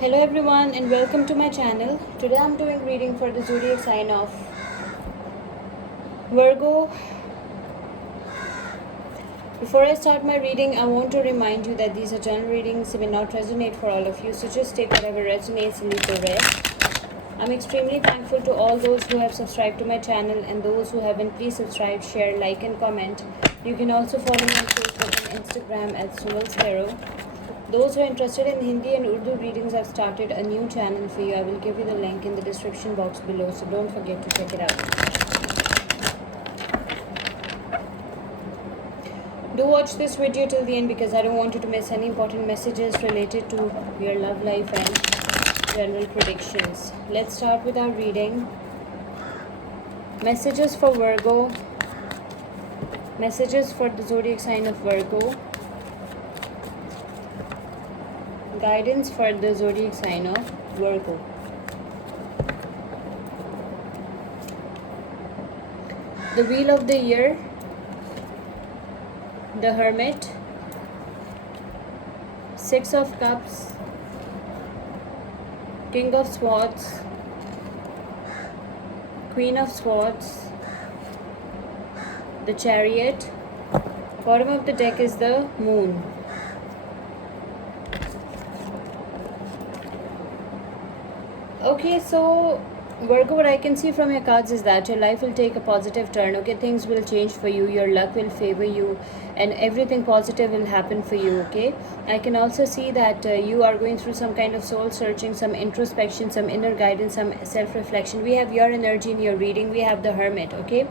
Hello everyone and welcome to my channel. Today I'm doing reading for the zodiac sign of Virgo. Before I start my reading, I want to remind you that these are general readings. They may not resonate for all of you, so just take whatever resonates and leave the rest. I'm extremely thankful to all those who have subscribed to my channel, and those who haven't, please subscribe, share, like and comment. You can also follow me on Facebook and Instagram at Sunal Sparrow. Those who are interested in Hindi and Urdu readings, I've started a new channel for you. I will give you the link in the description box below, so don't forget to check it out. Do watch this video till the end because I don't want you to miss any important messages related to your love life and general predictions. Let's start with our reading. Messages for Virgo. Messages for the zodiac sign of Virgo. Guidance for the zodiac sign of Virgo. The Wheel of the Year, the Hermit, Six of Cups, King of Swords, Queen of Swords, the Chariot. Bottom of the deck is the Moon. Okay, so Virgo, what I can see from your cards is that your life will take a positive turn. Okay, things will change for you, your luck will favor you, and everything positive will happen for you. Okay, I can also see that you are going through some kind of soul searching, some introspection, some inner guidance, some self-reflection. We have your energy in your reading. We have the Hermit. Okay,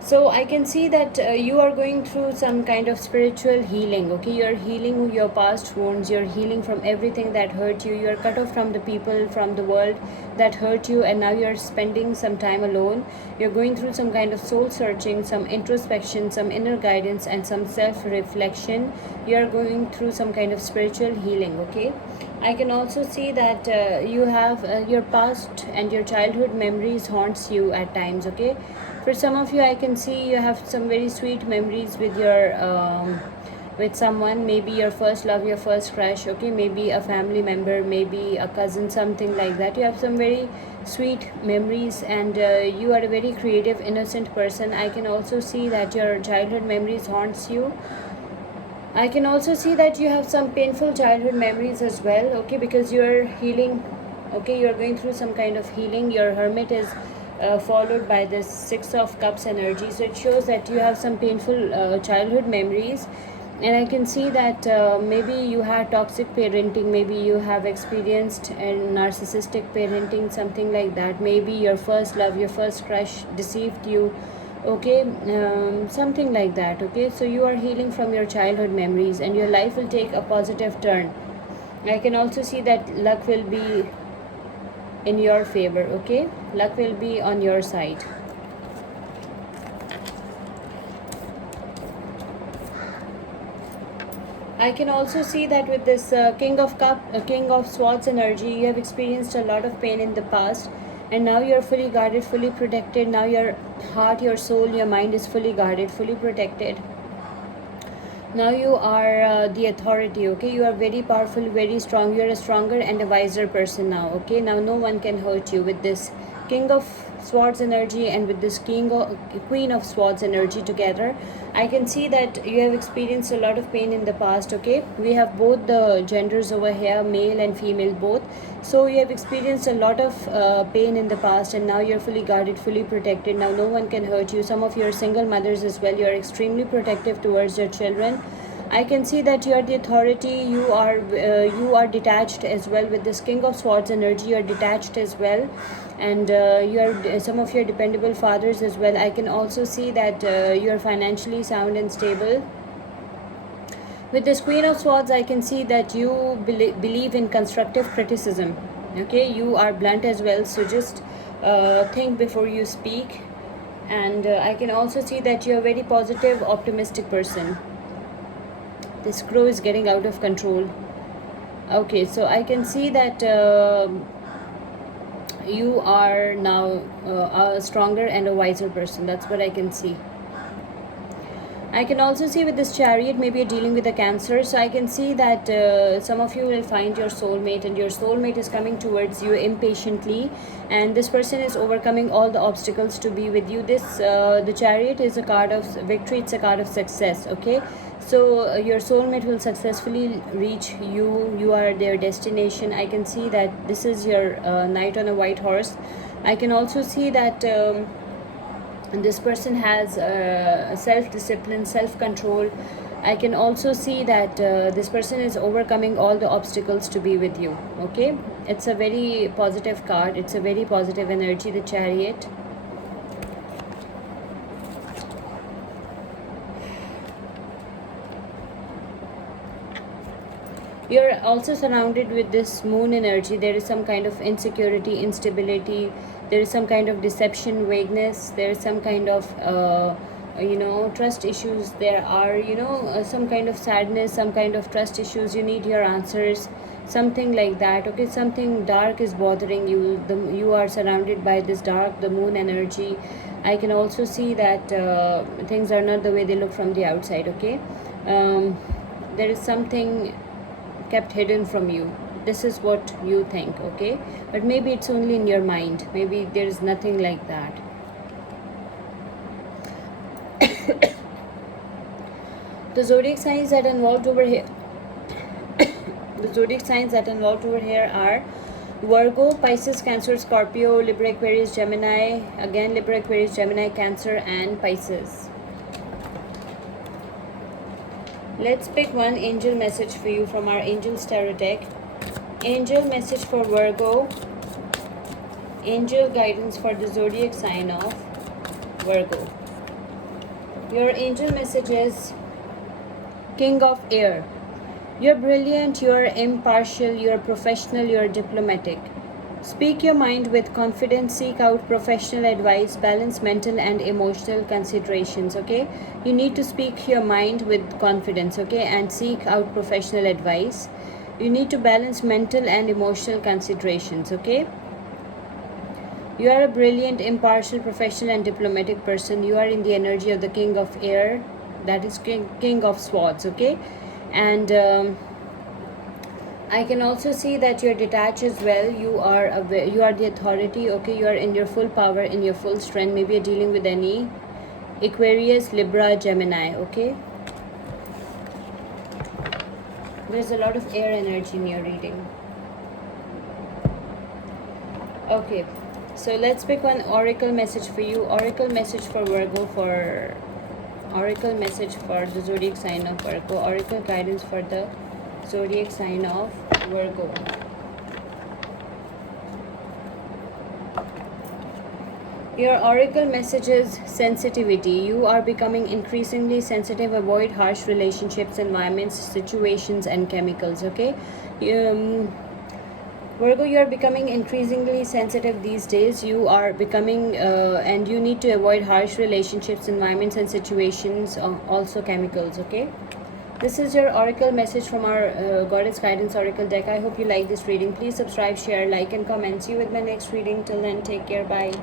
so I can see that you are going through some kind of spiritual healing. Okay, you're healing your past wounds, you're healing from everything that hurt you, you're cut off from the people, from the world that hurt you, and now you're spending some time alone. You're going through some kind of soul searching, some introspection, some inner guidance, and some self-reflection. You're going through some kind of spiritual healing. Okay, I can also see that you have your past and your childhood memories haunts you at times. Okay, for some of you, I can see you have some very sweet memories with your with someone, maybe your first love, your first crush. Okay, maybe a family member, maybe a cousin, something like that. You have some very sweet memories, and you are a very creative, innocent person. I can also see that your childhood memories haunts you. I can also see that you have some painful childhood memories as well. Okay, because you're healing. Okay, you're going through some kind of healing. Your Hermit is followed by this Six of Cups energy, so it shows that you have some painful childhood memories. And I can see that maybe you had toxic parenting, maybe you have experienced a narcissistic parenting, something like that. Maybe your first love, your first crush deceived you. Okay, something like that. Okay, so you are healing from your childhood memories, and your life will take a positive turn. I can also see that luck will be in your favor. Okay, luck will be on your side. I can also see that with this King of Swords energy, you have experienced a lot of pain in the past, and now you're fully guarded, fully protected. Now your heart, your soul, your mind is fully guarded, fully protected. Now you are the authority. Okay, you are very powerful, very strong. You are a stronger and a wiser person now. Okay, now no one can hurt you with this King of Swords energy and with this Queen of Swords energy together. I can see that you have experienced a lot of pain in the past. Okay, we have both the genders over here, male and female both. So you have experienced a lot of pain in the past, and now you're fully guarded, fully protected. Now no one can hurt you. Some of your single mothers as well, you're extremely protective towards your children. I can see that you are the authority. You are detached as well with this King of Swords energy. You are detached as well, and you are some of your dependable fathers as well. I can also see that you are financially sound and stable. With this Queen of Swords, I can see that you believe in constructive criticism. Okay, you are blunt as well, so just think before you speak. And I can also see that you're a very positive, optimistic person. This crow is getting out of control. Okay, so I can see that you are now a stronger and a wiser person. That's what I can see. I can also see with this chariot, maybe you're dealing with a Cancer. So I can see that some of you will find your soulmate, and your soulmate is coming towards you impatiently, and this person is overcoming all the obstacles to be with you. The chariot is a card of victory. It's a card of success. Okay, so your soulmate will successfully reach you. You are their destination. I can see that this is your knight on a white horse. I can also see that. And this person has self-discipline, self-control. I can also see that this person is overcoming all the obstacles to be with you. Okay, it's a very positive card. It's a very positive energy, the Chariot. You're also surrounded with this moon energy. There is some kind of insecurity, instability. There is some kind of deception, vagueness. There is some kind of trust issues. There are some kind of sadness, some kind of trust issues. You need your answers, something like that. Okay, something dark is bothering you. You are surrounded by this dark, the moon energy. I can also see that things are not the way they look from the outside. Okay, there is something kept hidden from you. This is what you think. Okay, but maybe it's only in your mind. Maybe there is nothing like that. The zodiac signs that involved over here the zodiac signs that involved over here are Virgo, Pisces, Cancer, Scorpio, Libra, Aquarius, Gemini, again Libra, Aquarius, Gemini, Cancer, and Pisces. Let's pick one angel message for you from our Angels Tarot deck. Angel message for Virgo. Angel guidance for the zodiac sign of Virgo. Your angel message is King of Air. You're brilliant, you're impartial, you're professional, you're diplomatic. Speak your mind with confidence, seek out professional advice, balance mental and emotional considerations. Okay, you need to speak your mind with confidence, okay, and seek out professional advice. You need to balance mental and emotional considerations. Okay, you are a brilliant, impartial, professional, and diplomatic person. You are in the energy of the King of Air, that is King of Swords. Okay, and I can also see that you're detached as well. You are the authority. Okay, you are in your full power, in your full strength. Maybe you're dealing with any Aquarius, Libra, Gemini. Okay, there's a lot of air energy in your reading. Okay, so let's pick one oracle message for you. Oracle message for Virgo, for oracle message for the zodiac sign of Virgo. Oracle guidance for the zodiac sign of Virgo. Your oracle message is sensitivity. You are becoming increasingly sensitive. Avoid harsh relationships, environments, situations, and chemicals. Okay, Virgo, you are becoming increasingly sensitive these days. You are becoming, and you need to avoid harsh relationships, environments, and situations, also chemicals. Okay, this is your oracle message from our Goddess Guidance Oracle deck. I hope you like this reading. Please subscribe, share, like, and comment. See you with my next reading. Till then, take care. Bye.